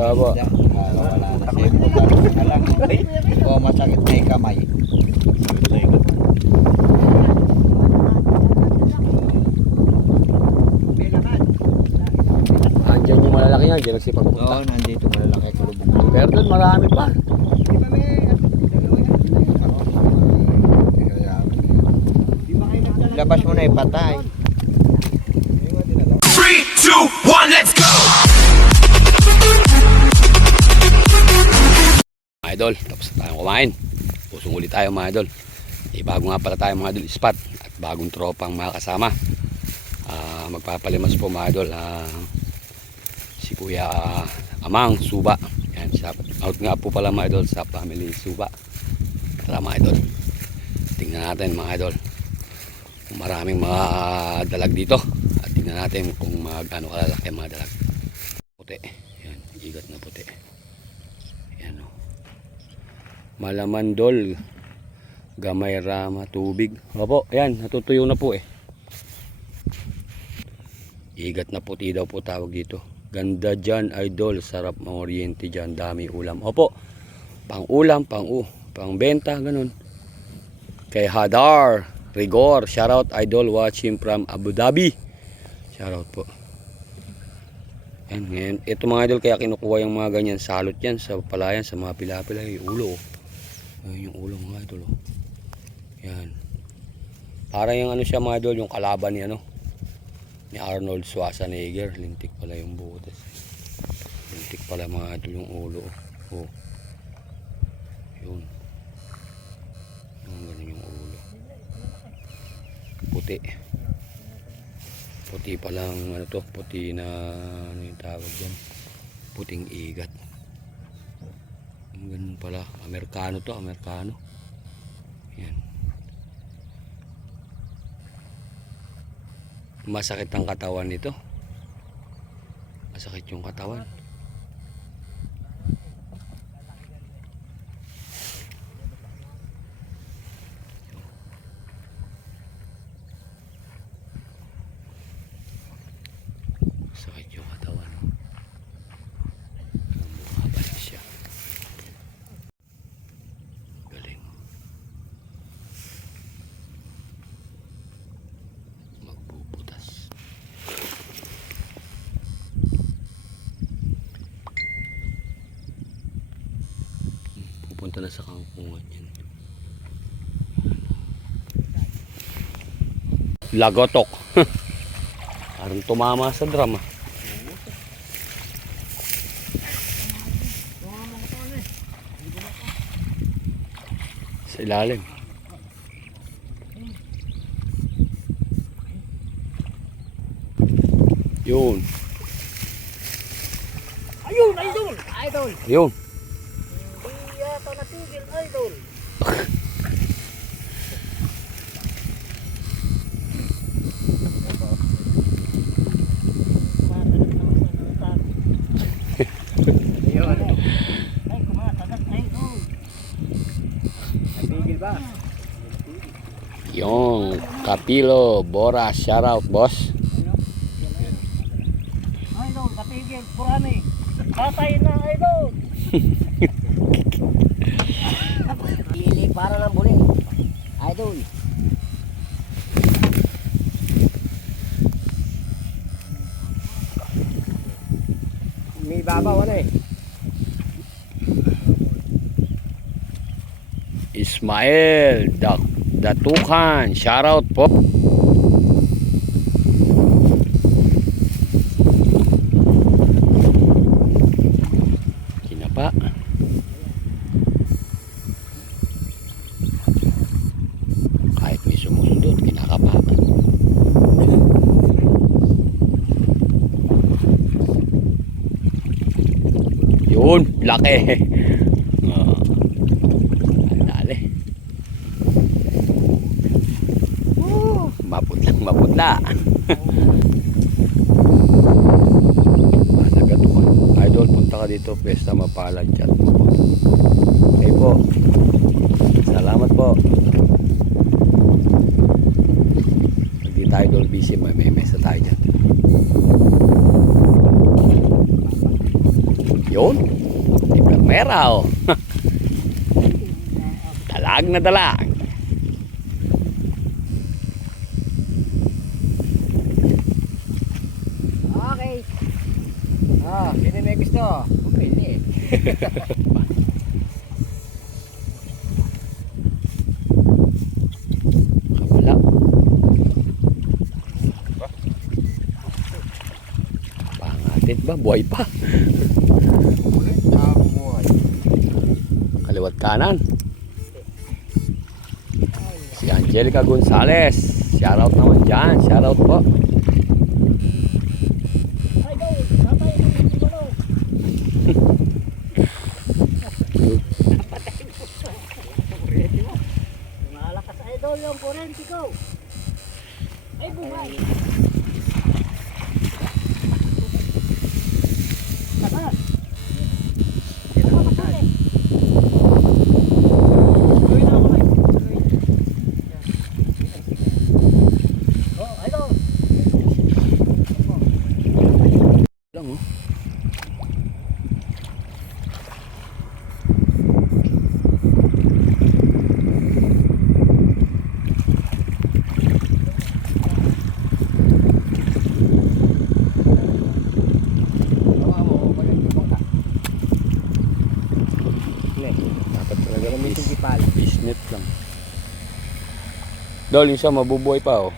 Opo. Wala na siya. Puta lang. O masakit na yung kamay. Andyan yung malalaki yan, dyan nagsipagpunta. Oo, nandito malalaki kulubog. Pero doon marami pa. Labas mo na ipatay. 3, 2, 1, let's go! Mga idol, tapos na tayong kumain. Pusong ulit tayo mga idol. Bago nga pala tayo mga idol spot at bagong tropang mga kasama. Magpapalimas po mga idol. Si Kuya Amang Suba. Yan, out nga po pala mga idol sa family Suba. Tara mga idol. Tingnan natin mga idol kung maraming mga dalag dito. At tingnan natin kung gaano kalalaki mga dalag. Puti. Yan, igat na puti. Yan o. Malamandol. Gamay rama tubig. Opo, ayan, natutuyo na po eh. Igat na puti daw po tawag dito. Ganda dyan, idol. Sarap mga oriente dyan. Dami ulam. Opo, pang ulam, pang benta, ganun. Kay Hadar Rigor, shoutout idol, watching from Abu Dhabi. Shoutout po. Ayan, ngayon, ito mga idol, kaya kinukuha yung mga ganyan salot yan sa palayan, sa mga pila-pila, yung ulo. Ayan yung ulo mga idol. Yan. Para yung ano siya mga idol, yung kalaban ni ni Arnold Schwarzenegger. Lintik pala yung butas. Lintik pala mga idol yung ulo. Oh. Yun. Yung ganun yung ulo. Puti. Puti palang ano to, puti na ano yung tawag dyan. Puting igat. Yung ganun pala. Amerikano to, Amerikano. Yan. Masakit ang katawan nito. Masakit yung katawan. Masakit yung katawan. Bumabalik siya. Galing. Magbubutas. Pupunta na sa kangkungan yan. Lagotok. Parang tumama sa drum ah. Sa ilalim. Yun. Ayun, idol! Idol! Yun. Hindi yata natigil, idol! Ay, kumakagat, idol! Natigil ba? Yung Kapilo Bora, shoutout boss. Idol, katigil, purani! Patay na, idol! Pili para ng buli. Idol! May babaw ano eh. Ismael Datukan, shoutout po. Kinapa. Kahit may sumusundot, kinakapa. Yun, laki. Maputla. Idol, punta ka dito, Pesta Mapalad chat. Okay po. Salamat po. Hindi tayo idol busy, may mesa tayo dyan. Yun. Tiplang mera oh. Dalag na dalag. Okay. Sino may gusto? Pumili. Kabala. Pangatit ba? Buhay pa. Kaliwat kanan. Si Angelica Gonzales. Shoutout naman dyan. Shoutout po. Idol, tatay na yung ano. Malakas idol yung kurente ko. Ay buhay. Tama. Lang oh. Dapat talaga lang Fishnet lang. Dol, yung siya mabubuhay pa oh.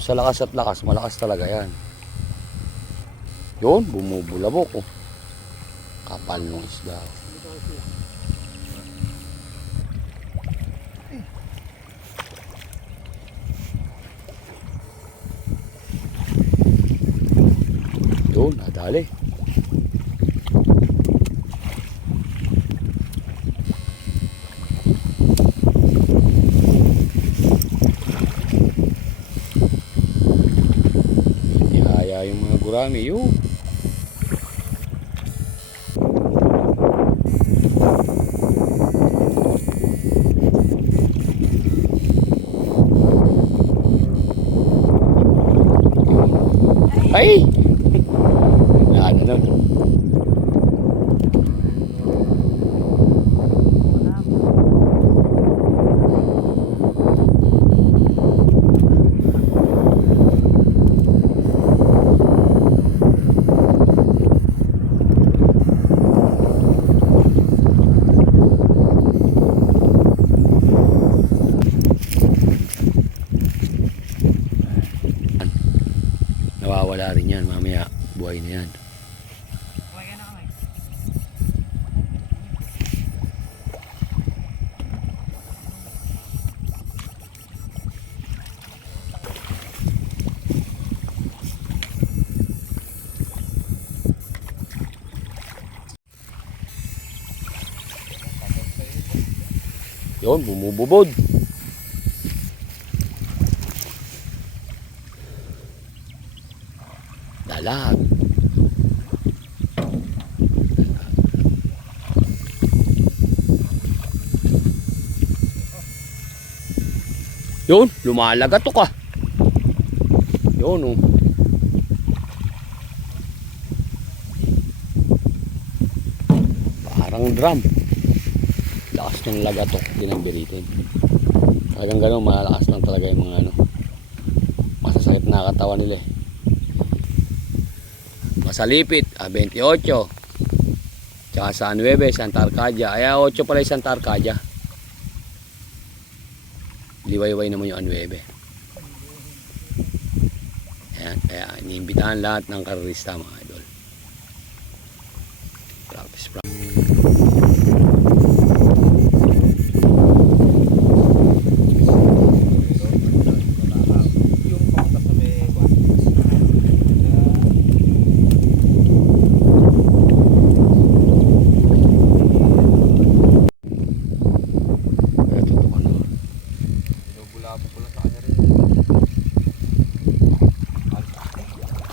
Sa lakas at lakas, malakas talaga yan. Yun, bumubulabok oh. Kapal ng isda. Yun, nadali. Ihaya yung mga gurami, yun. Ay! Ano nun? Nawawala rin yan, mamaya buhay na yan. Yun, bumububod. Dalag. Yun, lumalagatok ah. Yun oh. Parang drum. Lakas ng lagatok, ginambiritin. Talagang gano'n, malalakas lang talaga yung mga ano. Masasakit na katawan nila eh. Masalipit, 28. Tsaka sa 9, Santa Arcadia. Ay, 8 pala yung Santa Arcadia. Liwayway naman yung 9. Ayan, kaya iniimbitahan lahat ng karerista mga idol. Practice.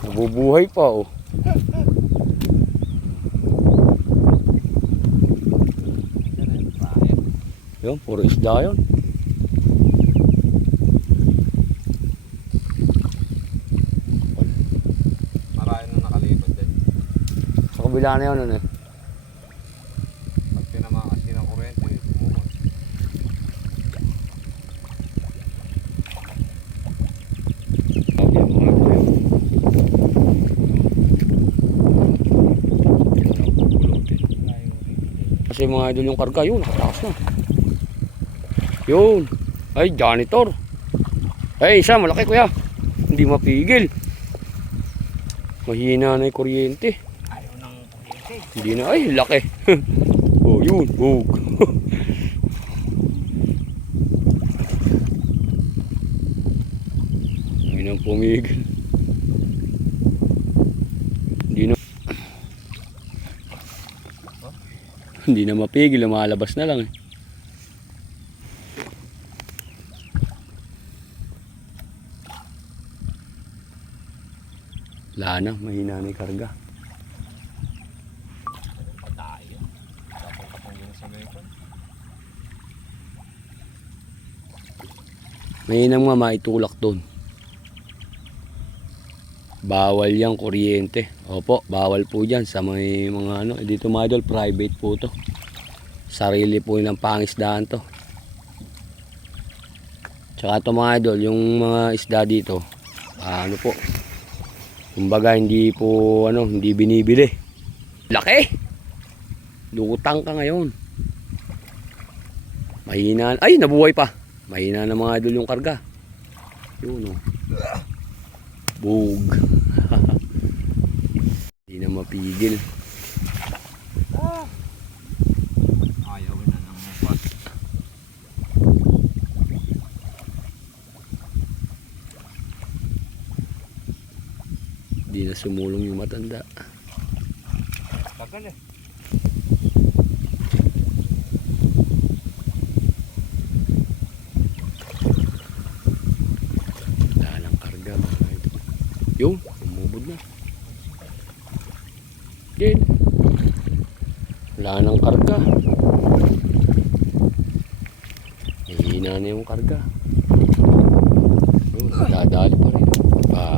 Nabubuhay pa oh. Yun, puro isda yun. Marami na nakalipat din. Sa kabila na yun, ano eh. Pag tinamaan kasi ng kuryente, umukot. Sabi ang mga ito yun. Yan lang pupulutin. Kasi mga idol yung karga, yun, nakataas na. Yun. Ay, janitor. Ay, isa, malaki kuya. Hindi mapigil. Mahina na yung kuryente. Ayaw ng kuryente. Hindi na, ay, laki. Oh, yun, hug. Ay nang pumigil. Hindi na. Hindi na mapigil, lumalabas na lang eh. Wala na, mahina na yung karga. Patayo. Tapong yun sa bacon. Mahina nga maitulak doon. Bawal yang kuryente. Opo, bawal po dyan sa mga ano. Dito mga idol, private po to. Sarili po ng pangisdaan to. Tsaka to mga idol, yung mga isda dito, ano po, kumbaga hindi po hindi binibili. Laki! Lutang ka ngayon. Mahina. Ay, nabuhay pa. Mahina na mga idol yung karga. Yun oh. Bug. Hindi na mapigil. Ayaw na ng upat. Hindi na sumulong yung matanda. Tagal eh. Wala lang karga mga idol. Yung, umubod na. Din. Wala nang karga. Hihina na yung karga. Yun, dadali pa rin. Pa.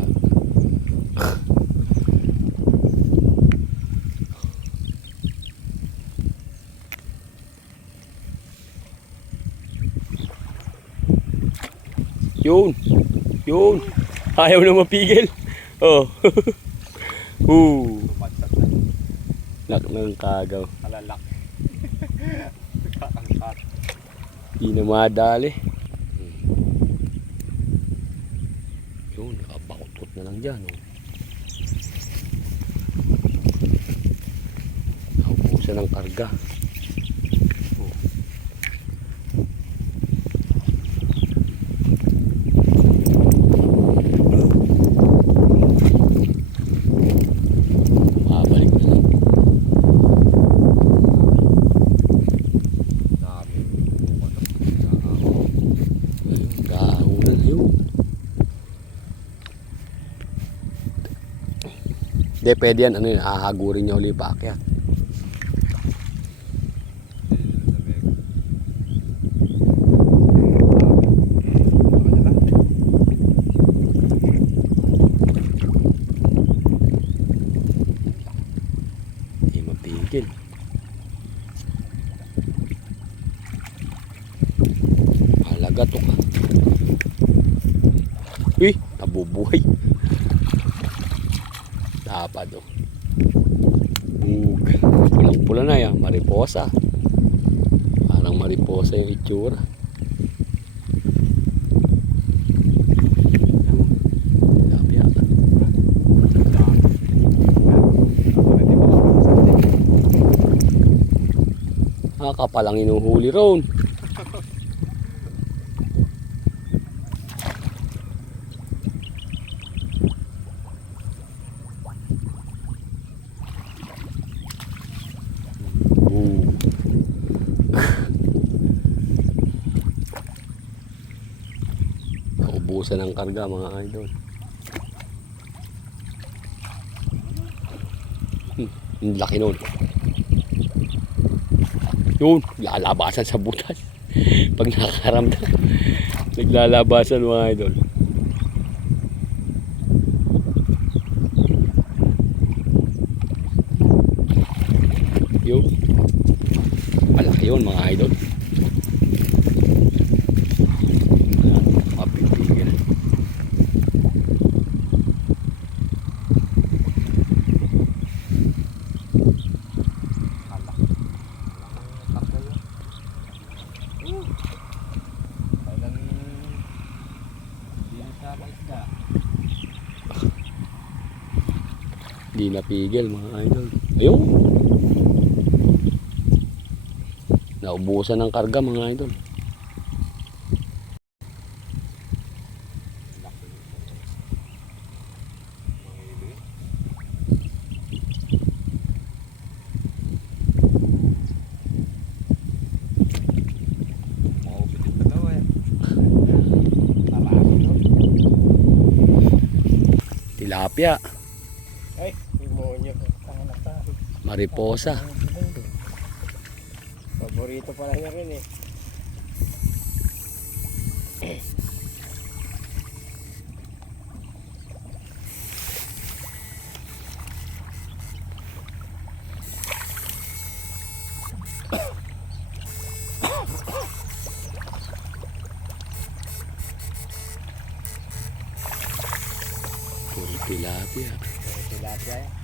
Yun. Yun. Ayaw na mapigil. Oh. Tumatag na. Lak ng kagaw. Kalalak. Kakangkat. Hindi na madali. Yun, nakabakot na lang dyan. Oh. Naubusan ng karga. Oh. Bumabalik na lang. Dami. Upat. Ayun, dahunan na yun. Hindi, pwede yan. Ano yun, hahagurin niya ulit paakyat. Hindi mapigil. Halaga to ka. Uy, nabubuhay. Dapat oh. Bug. Pulang-pula na yan. Mariposa. Parang mariposa yung itsura. Sabi yata. Kapalang inuhuli ron. Naubusan ng karga mga idol. Ang laki nun. Yun, lalabasan sa butas. Pag nakaramdam, naglalabasan mga idol. Yun. Malaki yun mga idol. Mapipigil. Talagang hindi na siya maisda. Di napigil mga idol. Ayun. Naubusan ng karga mga idol. Maubit yung dalawa eh. Malaki no? Tilapia, Ay, demonyo. Tangan na tayo. mariposa. Paborito pala niya rin eh. Puro tilapia. Tilapia yan.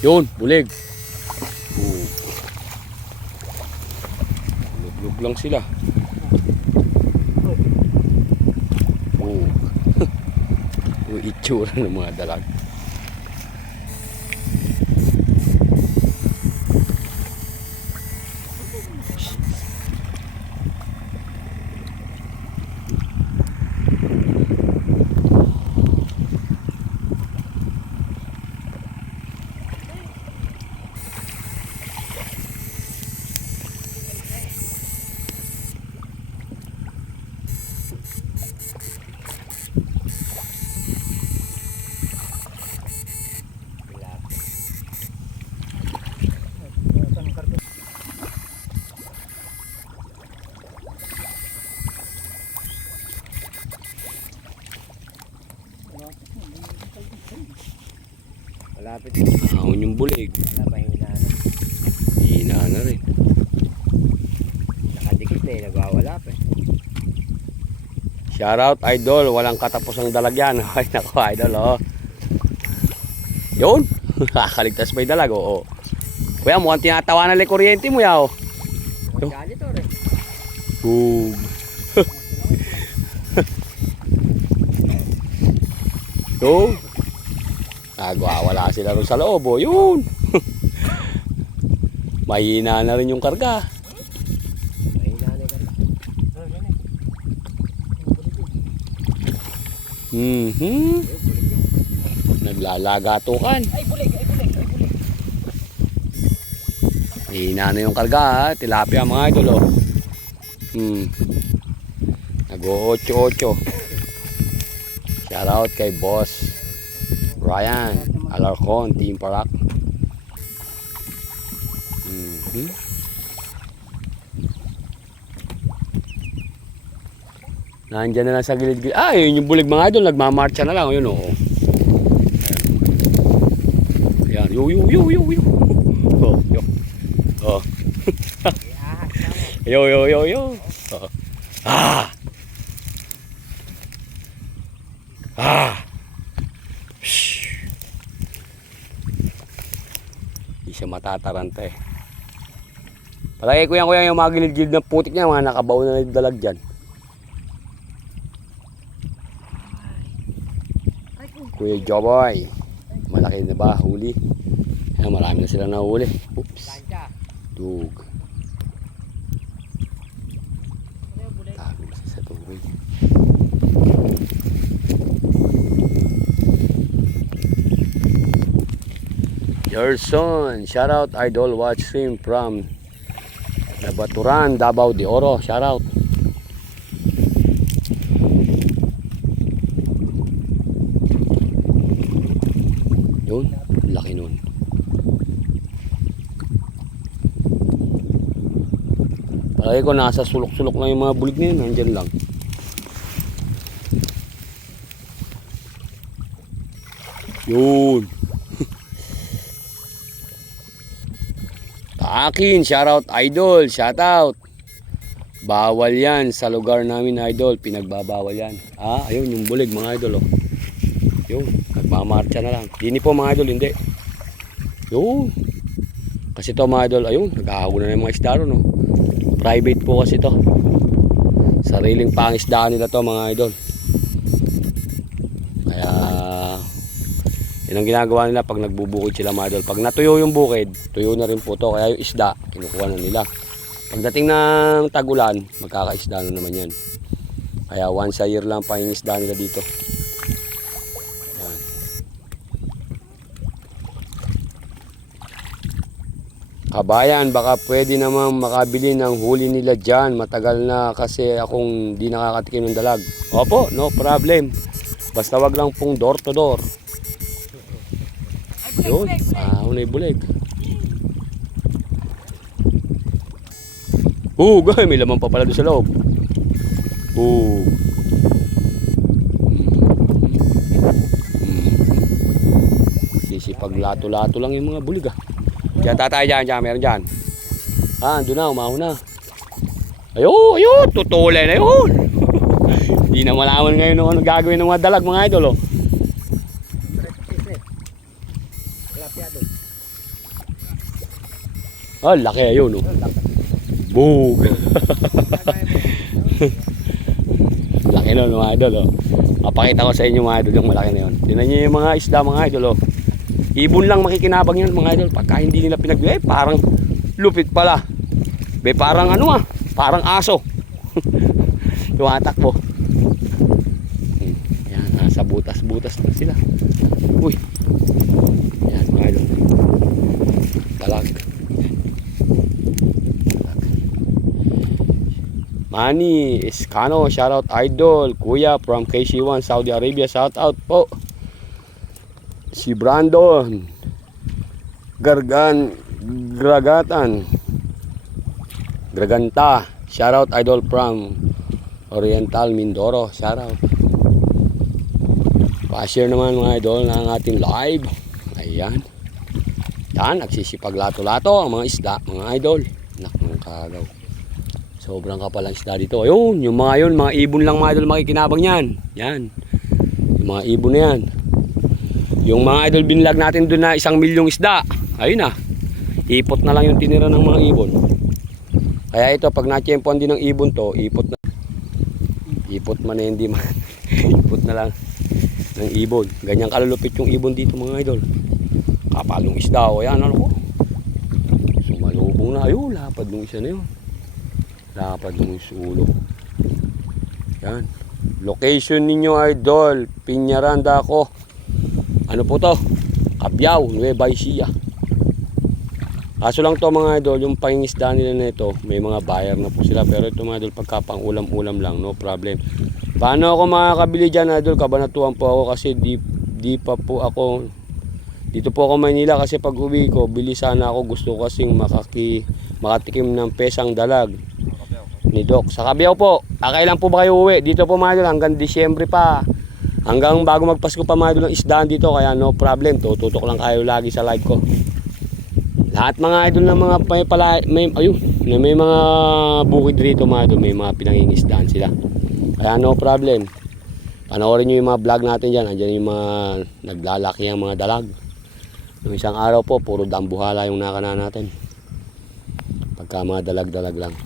Yun, bulig. Luglug lang sila. Yung itsura ng mga dalag. Malapit. Ahon yung bulig. Wala, mahina na. Hina na rin. Nakadikit na eh, nagwawala pa eh. Shoutout idol, walang katapos ang dalag yan. Ay nako idol oh. Yun, kakaligtas pa yung dalag oo. Kuya mukhang tinatawanan lang kuryente mo yaw. Janitor eh. Boom. Yo. Nagwawala sila rin sa loob oh. Yun. Mahina na rin yung karga. Mahina na eh. Mhm. Naglalagatukan. Ay, bulig, ay, bulig, ay, bulig. Mahina na yung karga ha. Tilapia mga idol oh. Nag-o-8-8. Shoutout kay Boss Ryan Alarcon, Team Parak. Nandyan na lang sa gilid-gilid. Ah, yun yung bulig mga idol. Nagmamarcha na lang. Yun oh. Ayan. Yo, yo, yo, yo, yo. Oh, yo. Oh. Yo, yo, yo, yo. Oh. Ah. Ah. Shhh. Hindi siya matataranta eh. Palagi ko yan yung mga gilid-gilid ng putik niya. Mga nakabaw na yung dalag dyan. Kuya Joboy. Malaki na ba? Huli. Ayan, marami na sila nahuli. Oops. Dug. Tago na sa tubig. Your son. Shout out idol watch stream from Nabaturan, Davao de Oro. Shout out. Yun, laki nun. Palagi ko nasa sulok-sulok lang yung mga bulig na yun. Nandyan lang. Yun. Akin, shoutout idol, shoutout. Bawal yan sa lugar namin idol, pinagbabawal yan. Ayun yung bulig mga idol oh. Yun, nagmamarcha na lang. Dini po mga idol, hindi. Yun. Kasi to mga idol, ayun, naghahago na yung mga isda ron oh. Private po kasi to. Sariling pangisdaan nila to mga idol. Kaya yun ang ginagawa nila pag nagbubukid sila mga idol. Pag natuyo yung bukid, tuyo na rin po to. Kaya yung isda, kinukuha na nila. Pagdating ng tagulan, magkakaisda na naman yan. Kaya once a year lang pangingisda nila dito. Ayan. Kabayan, baka pwede naman makabili ng huli nila dyan. Matagal na kasi akong di nakakatikim ng dalag. Opo, no problem. Basta wag lang pong door to door. Yun, unay bulig. Gay, may laman pa pala doon sa loob. Sisipag lato-lato lang yung mga bulig ah. Diyan tatay, dyan, meron dyan. Doon na, umaho na. Ayun, tutulay na yun. Hindi na malaman ngayon ano gagawin ng mga dalag mga idol oh. Laki ayun oh. Bug. Laki nun mga idol oh. Mapakita ko sa inyo mga idol yung malaki na yun. Tingnan nyo yung mga isda mga idol oh. Ibon lang makikinabang yan mga idol. Pagka hindi nila pinagbigay, parang lupit pala. Parang parang aso. Tumatakbo. Yan, nasa butas-butas na sila. Uy. Yan mga idol. Dalag. Manny Escano, shoutout idol. Kuya from KC1 Saudi Arabia, shoutout po. Si Brandon Graganta, shoutout idol from Oriental Mindoro, shoutout. Pa-share naman mga idol ng ating live. Ayan. Yan, nagsisipag lato-lato ang mga isda mga idol. Nakang kagaw. Sobrang kapalang isda dito. Ayun, yung mga ibon lang mga idol makikinabang yan. Yan. Yung mga ibon na yan. Yung mga idol binlag natin doon na 1 milyong isda. Ayun na. Ipot na lang yung tinira ng mga ibon. Kaya ito, pag na-tiyempoan din ng ibon to, ipot na. Ipot man na hindi man. Ipot na lang ng ibon. Ganyan kalulupit yung ibon dito mga idol. Kapalong isda. O yan, ano ko. Sumalubong na. Ayun, lapad nung isa na yun. Lapad nung sulo. Yan. Location ninyo idol, Piñaranda ako. Ano po to? Cabiao, Nueva Ecija. Kaso lang to mga idol, yung pangingisda nila nito, may mga buyer na po sila. Pero ito mga idol, pagka pang ulam-ulam lang, no problem. Paano ako makakabili dyan idol? Kabanatuan po ako kasi di pa po ako. Dito po ako Manila kasi pag uwi ko, bili sana ako. Gusto ko kasing makatikim ng pesang dalag ni Doc. Sa Cabiao po. Kailan po ba kayo uwi? Dito po mga idol, hanggang Disyembre pa. Hanggang bago magpasko pa mga idol ng isdaan dito. Kaya no problem. Tututok lang kayo lagi sa live ko. Lahat mga idol ng mga may mga bukid dito mga idol. May mga pinangingisdaan sila. Kaya no problem. Panoorin nyo yung mga vlog natin dyan. Andyan yung mga naglalaki ang mga dalag. Yung isang araw po, puro dambuhala yung nakana natin. Pagka mga dalag-dalag lang.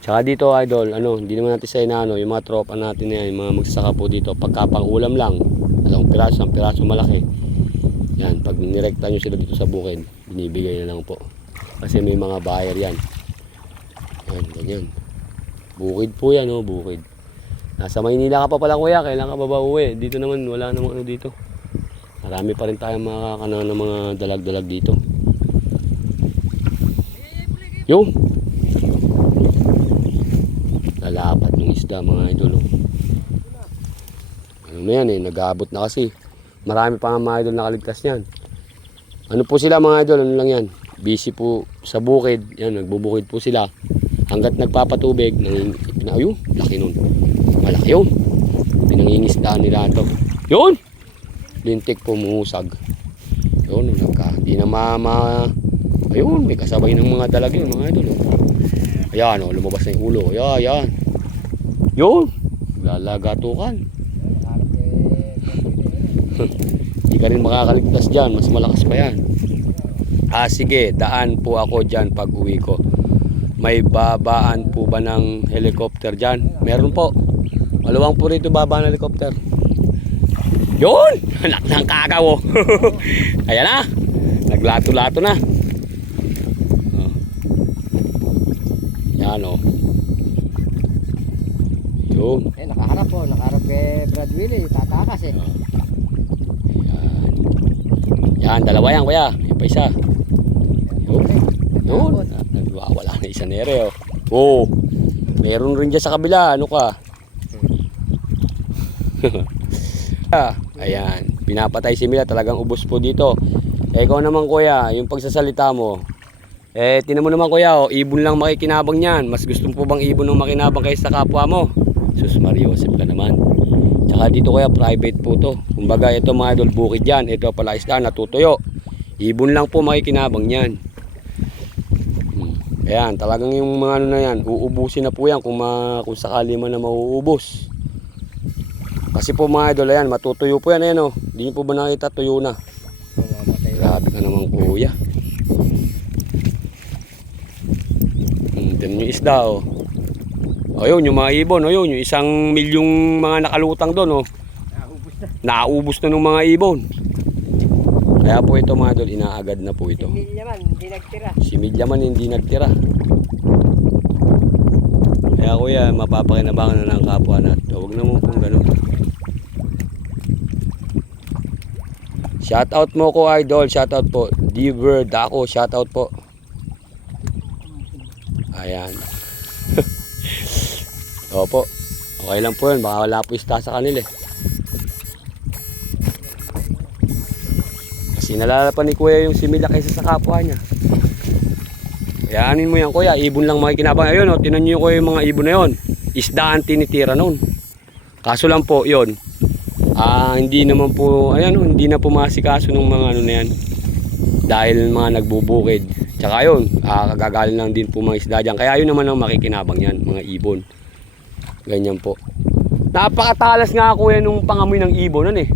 Tsaka dito idol, hindi naman natin sa inaano, yung mga tropa natin na yan, yung mga magsasaka po dito, pagka pang ulam lang, 2 piraso, 1 piraso malaki. Yan, pag nirekta nyo sila dito sa bukid, binibigay na lang po. Kasi may mga buyer yan. Yan, ganyan. Bukid po yan, bukid. Nasa Maynila ka pa pala kuya, kailan ka pa ba uwi? Dito naman, wala namang dito. Marami pa rin tayong makakana ng mga dalag-dalag dito. Yung lalapat ng isda mga idol. Ano na yan nag-aabot na kasi. Marami pa nga mga idol nakaligtas yan. Ano po sila mga idol, ano lang yan. Busy po sa bukid. Yan, nagbubukid po sila. Hanggat nagpapatubig, ayun, laki nun. Malaki yun. Pinangingisdaan nila ito. Yun! Lintik pumusag. Yun, di na ayun, may kasabay ng mga dalag yun, mga idol. Ayan, lumabas na yung ulo. Ayan. Yun! Lalagatukan. Hindi ka rin makakaligtas dyan. Mas malakas pa yan. Sige, daan po ako dyan pag uwi ko. May babaan po ba ng helicopter dyan? Meron po. Maluwang po rito baba ng helicopter. Yun! Anak ng kakao. Ayan na. Naglato-lato na. Yan o. Yun. Nakaharap po. Nakaharap kay Brad Willie. Tatakas eh. Yan, dalawa yan kuya. Yung pa isa. Yun. Yun. Nagwawala na isa nere. Oh. Meron rin dyan sa kabila. Ano ka? Ayan. Pinapatay si Mila. Talagang ubos po dito. Ikaw naman kuya. Yung pagsasalita mo. Tinan mo naman kuya. Ibon lang makikinabang yan. Mas gusto mo po bang ibon ng makinabang kaysa sa kapwa mo? Sus Mario. Joseph ka naman. Tsaka dito kuya. Private po to. Kumbaga ito mga idol bukid yan. Ito pala isda. Natutuyo. Ibon lang po makikinabang yan. Ayan, talagang yung mga ano na yan, uubusin na po yan kung sakali man na mauubos. Kasi po mga idol, ayan, matutuyo po yan, ayan o. Hindi nyo po ba nakita, tuyo na. Grabe ka naman kuya. Tignan yung isda o. Ayun, yung mga ibon, ayun, yung 1 milyong mga nakalutang doon o. Naubos na ng mga ibon. Kaya po ito mga idol, inaagad na po ito. Si Milyaman, hindi nagtira. Si Milyaman hindi nagtira. Kaya kuya, mapapakinabangan na ng kapwa natin. Huwag naman pong ganun. Shoutout mo ko idol, shoutout po. Diver Dako, shoutout po. Ayan. Opo. Okay lang po yun, baka wala po ista sa kanila eh. Sinalalapan ni kuya yung simila kaysa sa kapwa niya. Kayaanin mo yan kuya, ibon lang makikinabang. Ayun o, tinan nyo kuya yung mga ibon na yun. Isda ang tinitira nun. Kaso lang po yun, hindi naman po, ayan o, hindi na pumasikaso ng mga ano na yan. Dahil mga nagbubukid. Tsaka yun, kagagaling lang din po mga isda dyan. Kaya yun naman ang makikinabang yan, mga ibon. Ganyan po. Napakatalas nga kuya nung pangamoy ng ibon nun eh.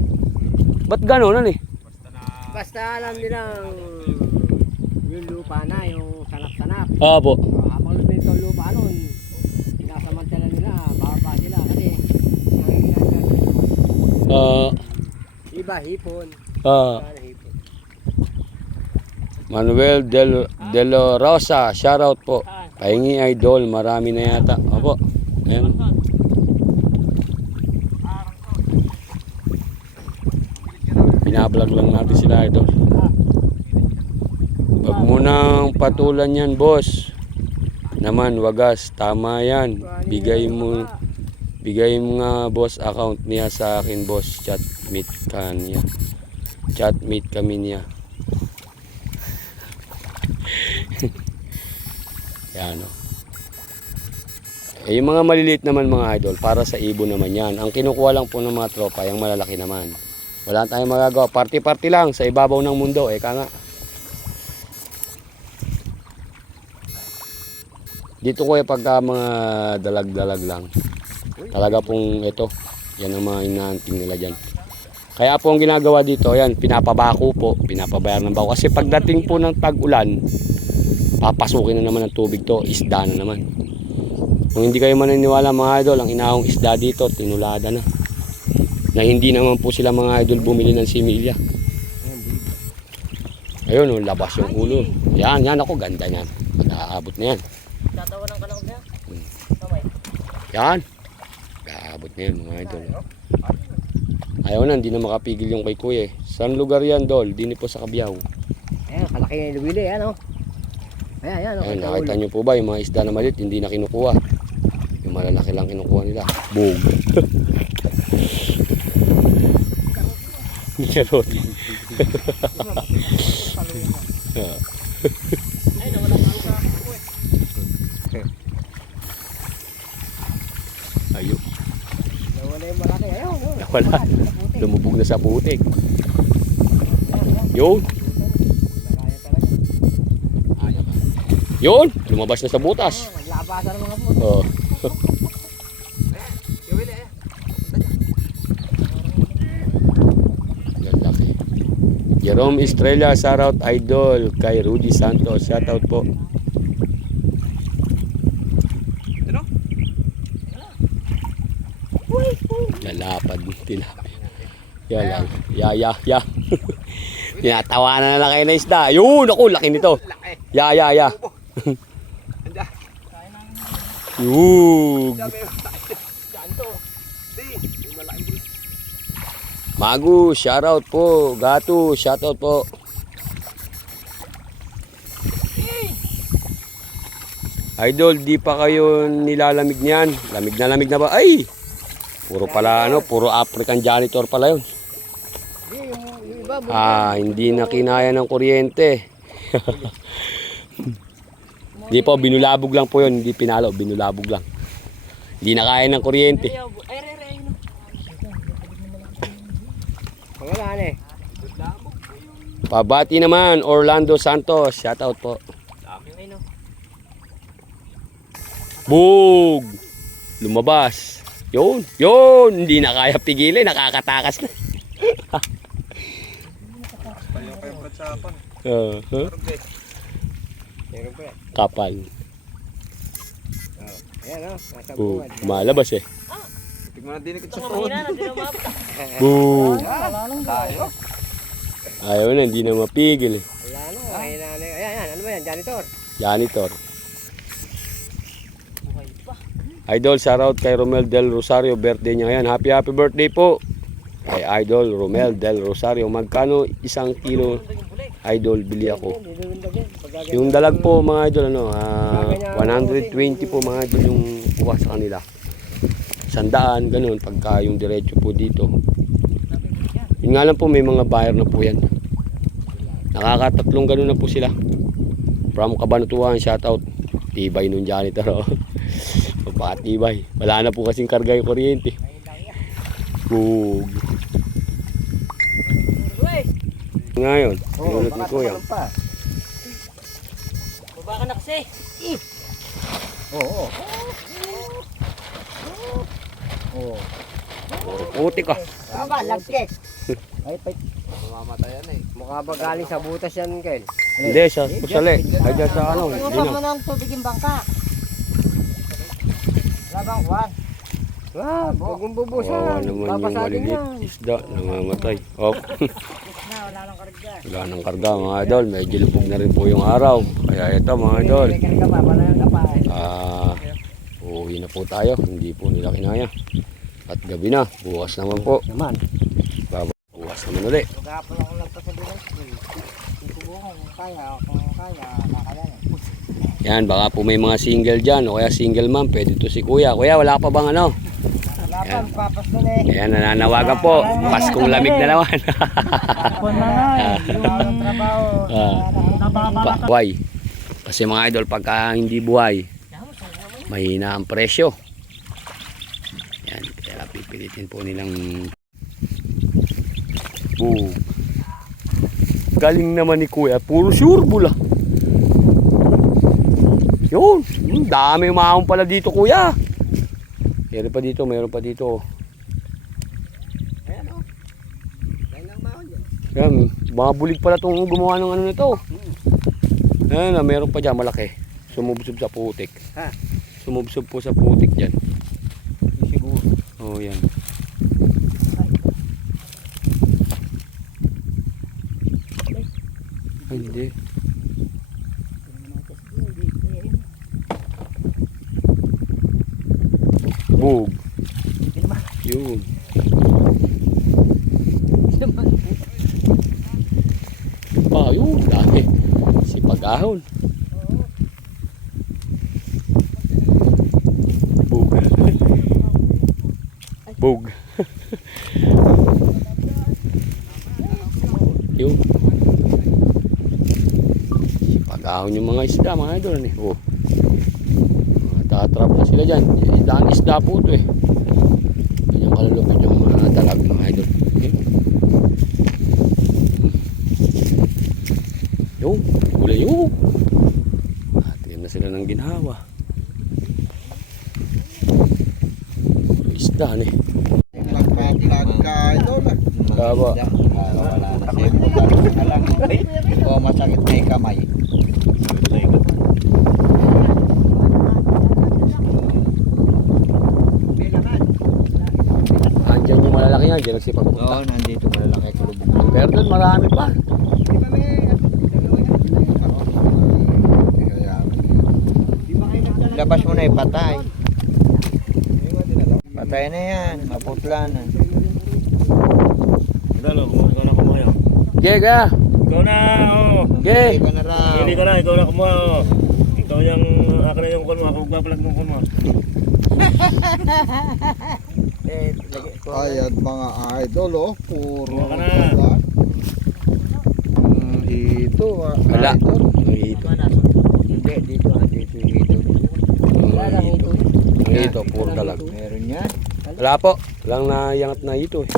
Ba't gano'n nun eh? Basta alam nilang yung lupa na, yung sanap-sanap. Opo. Habang lumito yung lupa nun, sinasamantala nila, bababa sila kasi iba hipon. Hipon. Manuel De La Rosa, shoutout po. Pahingi idol, marami na yata. Opo. Ayan. Binablog lang natin sila idol. Wag mo nang patulan yan boss. Naman wagas, tama yan. Bigay mo nga boss account niya sa akin boss. Chat meet kami niya. Yan o. Yung mga maliliit naman mga idol, para sa ibon naman yan. Ang kinukuha lang po ng mga tropa, yung malalaki naman. Wala tayong magagawa. Party-party lang sa ibabaw ng mundo. Eka nga. Dito ko pagka mga dalag-dalag lang. Talaga pong ito. Yan ang mga inaanting nila dyan. Kaya po ang ginagawa dito, yan, pinapabako po. Pinapabayar ng bako. Kasi pagdating po ng tag-ulan, papasukin na naman ng tubig to. Isda na naman. Kung hindi kayo maniniwala mga idol, ang inahong isda dito, tinulada na. Na hindi naman po sila mga idol bumili ng similya. Ayun, labas yung ulo. Yan ako, ganda niyan. Nakaabot na yan. Tatawanan ka lang niya? Yan. Nakaabot na yan mga idol. Ayaw na, hindi na makapigil yung kay kuya eh. Saan lugar yan, Dol? Dini po sa Kabiyaw. Ayan, kalaki na yung Willie, ayan o. Ayan, Ayun, nakita nyo po ba yung mga isda na maliit, hindi na kinukuha. Yung malalaki lang kinukuha nila. Boom. Karot. Wala. Lumubog na sa putik. Yun. Yun. Lumabas na sa butas. Naglabasan ng mga puto. Oh. Lalaki. Jerome Estrella, shoutout idol kay Rudy Santos. Shoutout po. Lalapad tilapia. Yan lang. Ya. Tinatawanan na lang kayo na isda. Yun, ako, laki nito. Ya. Yug. Magu, shoutout po. Gato, shoutout po. Idol, di pa kayo nilalamig niyan. Lamig na ba? Ay! Puro pala puro African janitor pala yun. Hindi na kinaya ng kuryente. Hindi po, binulabog lang po yun. Hindi pinalo, binulabog lang. Hindi na kaya ng kuryente. Pabati naman, Orlando Santos. Shoutout po. Bug! Lumabas. Yun. Hindi na kaya pigilin. Nakakatakas na. Kapal. Malabas eh. Tignan na din sa Mahina na, di na mapta. Bug! Tayo. Ayaw na, hindi na mapigil eh. Wala na, mahina na. Ayan, ano ba yan? Janitor. Janitor. Buhay pa. Idol, shoutout kay Romel Del Rosario. Birthday niya ngayon. Happy birthday po. Kay Idol Romel Del Rosario. Magkano 1 kilo? Idol, bili ako. Yung dalag po mga idol, 120 po mga idol yung kuha sa kanila. 100, ganun. Pagka yung diretso po dito. Yun nga lang po, may mga buyer na po yan. Nakakatatlong ganun na po sila. From Cabanatuan, shoutout. Tibay nung janitor. Magpakatibay. Wala na po kasing karga yung kuryente. Bug. Ngayon, pinulot ni Kuya. Baba ka na kasi. Oo. Puti ka. Ano ba? Lagkit. Mamamatay yan eh. Mukha ba galing sa butas yan, Kel? Hindi, sa pusali. Ay, dyan sa ano. Ano Hindi mo na. ng tubig yung bangka? Labang kuwan. Huwag mong bubusan. Kawawa naman yung Babasagin maliliit yan. isda. Nangamatay. Oh. Wala nang karga. Wala nang karga mga idol. Medyo lubog na rin po yung araw. Kaya ito mga idol. May karga pa, wala nang kapay. Uuwi na po tayo. Hindi po nila kinaya. At gabi na. Bukas naman po. Naman. Bukas naman ulit. Maghapon ako nagpasabihan. Hindi ko buong kung kaya, kakalan. Yan, baka po may mga single dyan. O kaya single ma'am. Pwede to si Kuya. Kuya, wala pa bang ano? Wala pa, papas na eh. Ayan, nananawagan po. Paskong lamig na naman. Hapon na nga eh. Yung trabaho. Buhay. Kasi mga idol, pagka hindi buhay, mahina ang presyo. Yan, kaya pipilitin po nilang galing naman ni Kuya. Puro sure bula. Yun. Dami umahon pala dito, Kuya. Mayroon pa dito. Ayan o. Dahil lang mahon yan. Yan, mga bulig pala itong gumawa ng ano nito. Ayan, mayroon pa dyan, malaki. Sumubsob sa putik. Ha? Sumubsob po sa putik dyan. Siguro. Oh, yan. Ay, hindi. Bug. Yun. Yun. Dami. Si pag-ahon. Bug. Bug. Yun. Si pag-ahon yung mga isda, mga idol. Oh. Tatrap na sila dyan. Isda po ito eh. Ganyang kalalupit yung mga Madalag mga idol. Okay. Yung, kulay yung. Atin na sila ng ginhawa. Puro isda ni. Pagpaplag ka, idol. Kaba. Wala na siya magdadala ka lang. O masakit na yung kamay. Andyan yung malalaki yan, dyan nagsipagpunta. Oo, nandito malalaki kulubog. Pero doon marami pa. Labas mo na ipatay. Patay na yan, maputla na. Dalo, ikaw na kumuha yan. Okay ka? Ikaw na, oh. Okay. Ikaw na raw. Hindi ka na, ikaw na kumuha, oh. Ikaw yung, akin na yung kun mo, ako magpapalag ng kun mo. Ayan mga idol, oh. Puro. Ikaw ka na. Ito, Wala. idol. Ito. Hindi, dito yung ito. Ito, puro dalag. Meron yan. Wala po. Walang nayangat na ito eh.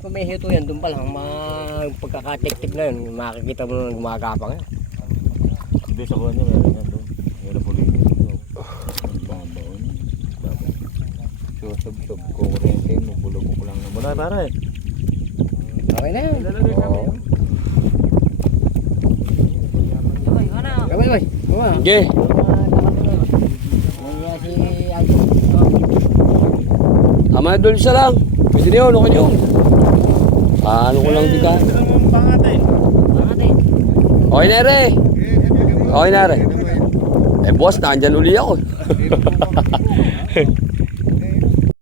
Kung may hito yan, doon pa lang, pagkakatik-tik na yun, makikita mo na gumagapang yan. Hindi sa kuha niya, meron yan doon. Meron po rin. Babaon. Susub-sub ko kurente mo, bulog ko lang naman. Muna, tara eh. Okay na yun. Oo. Kamay, boy. Okay. Si Ayo. Ama doon isa lang. Pwede na yun, okay na yun. Ano ko lang di ka? Pangatay. Okay na re. Okay na re. Eh boss, nandyan uli ako.